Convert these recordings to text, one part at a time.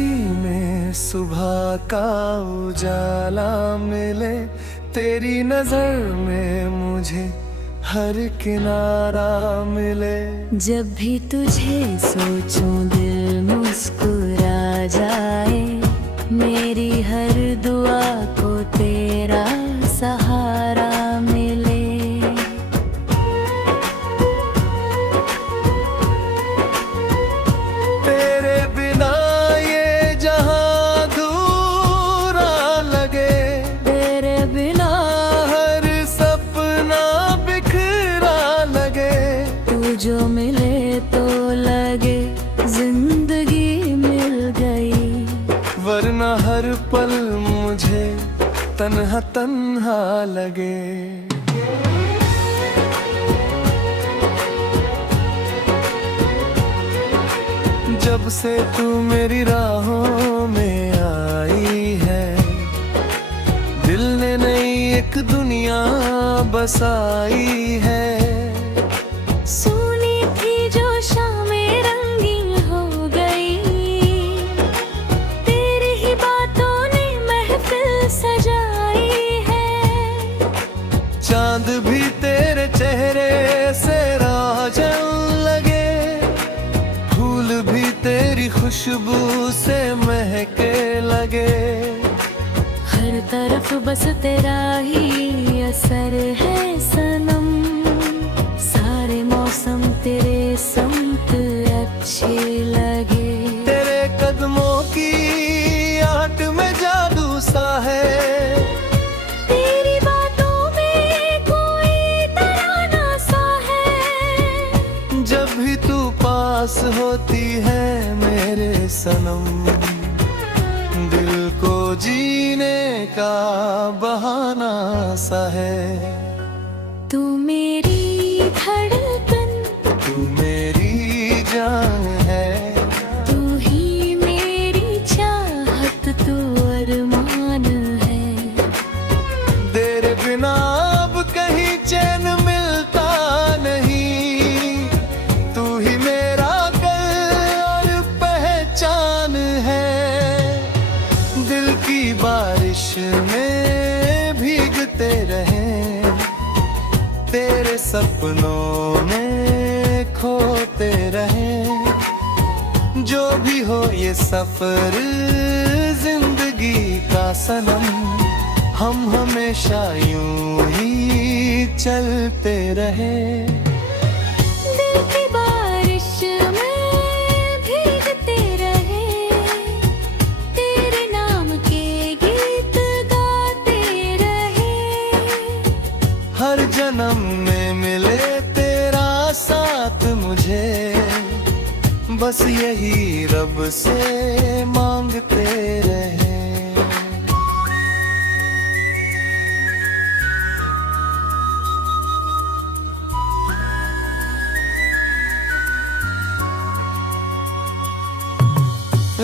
जिंदगी में सुबह का उजाला मिले, तेरी नजर में मुझे हर किनारा मिले। जब भी तुझे सोचूं दिल मुस्कुरा जाए, मेरी हर दुआ को तेरा सहारा मिले। तेरे बिना ये जहां अधूरा लगे, तेरे बिना हर सपना बिखरा लगे। तू जो मिले तो लगे जिंदगी मिल गई, वरना हर पल मुझे तन्हा तन्हा लगे। जब से तू मेरी राहों में आई है, दिल ने नई एक दुनिया बसाई है। सोनी थी जो शामें रंगीन हो गई, तेरी ही बातों ने महफिल सजाई है। चांद भी तेरे चेहरे से राजन लगे, फूल भी तेरी खुशबू से महके लगे। हर तरफ बस तेरा ही असर है सनम, सारे मौसम तेरे संग अच्छे लगे। तेरे कदमों की आहट में जादू सा है, तेरी बातों में कोई तराना सा है। जब भी तू पास होती है मेरे सनम, दिल को जीने का बहाना सा है। तू मेरी धड़कन, तू मेरी जान है, तू ही मेरी चाहत, तू अरमान है। तेरे बिना अब कहीं चैन मिलता नहीं, तू ही मेरा कल और पहचान है। दिल की बारिश में भीगते रहें, तेरे सपनों में खोते रहें। जो भी हो ये सफर जिंदगी का सनम, हम हमेशा यूं ही चलते रहें। दिल की बारिश में भीगते रहे, तेरे नाम के गीत गाते रहे। हर जन्म में मिले तेरा साथ मुझे, बस यही रब से मांगते रहे।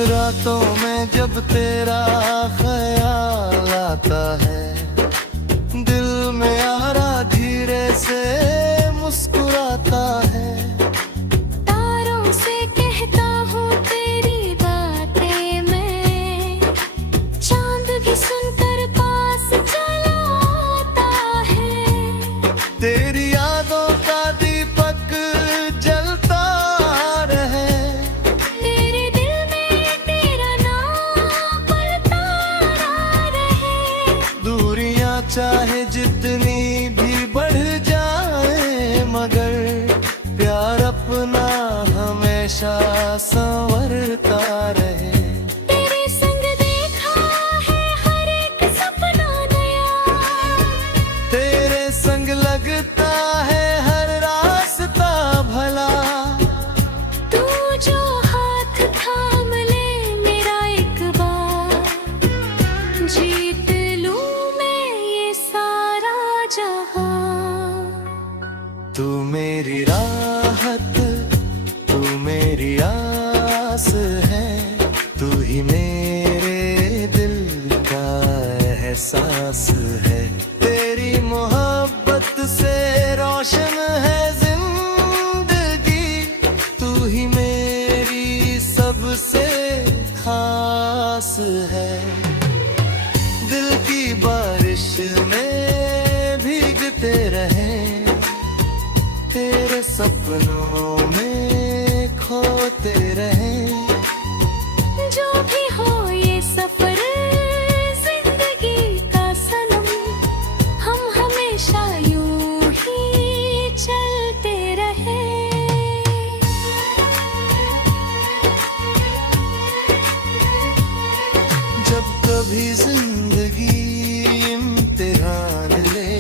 रातों में जब तेरा ख्याल आता है, दिल में आरा धीरे से मुस्कुराता है। तारों से कहता हूँ तेरी बातें मैं, चांद भी सुनकर पास चला आता है। तेरी यादों का दीपक जलता रहे, तेरे दिल में तेरा नाम पलता रहे। दूरियां चाहे जितनी भी बढ़ जाए, मगर प्यार अपना हमेशा संवरता रहे। तेरे संग देखा है हर एक सपना नया, तेरे संग लगता है हर रास्ता भला। तू जो हाथ थाम ले मेरा एक बार, जीत लूं मैं ये सारा जहां। तू मेरी राहत, तू मेरी आस, पास है। दिल की बारिश में भीगते रहें, तेरे सपनों में खोते रहें। जो भी हो ये सफर जिंदगी का सनम, हम हमेशा यूं ही चलते रहे। जब कभी जिंदगी इम्तिहान ले,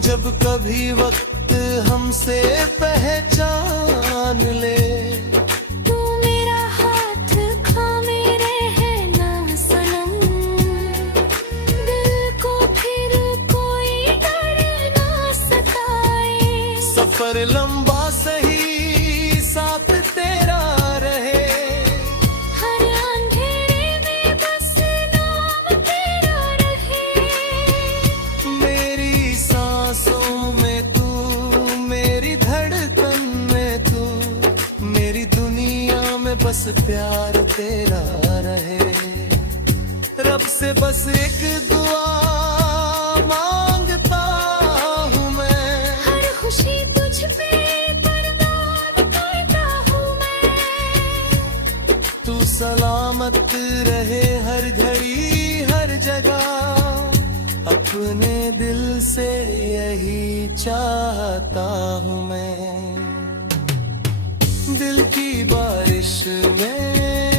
जब कभी वक्त हमसे पहचान ले, तू मेरा हाथ थामे रहना सनम, दिल को फिर कोई डर ना सताए। सफर लंबा सही साथ तेरा रहे, हर अंधेरे में बस नाम तेरा रहे। मेरी सांसों में तू, मेरी धड़कन में तू, मेरी दुनिया में बस प्यार तेरा रहे। रब से बस एक दुआ मांगता हूँ मैं, हर खुशी तुझ पे कुर्बान करता हूँ मैं। तू सलामत रहे हर घड़ी हर जगह, अपने दिल से यही चाहता हूँ मैं। दिल की बारिश में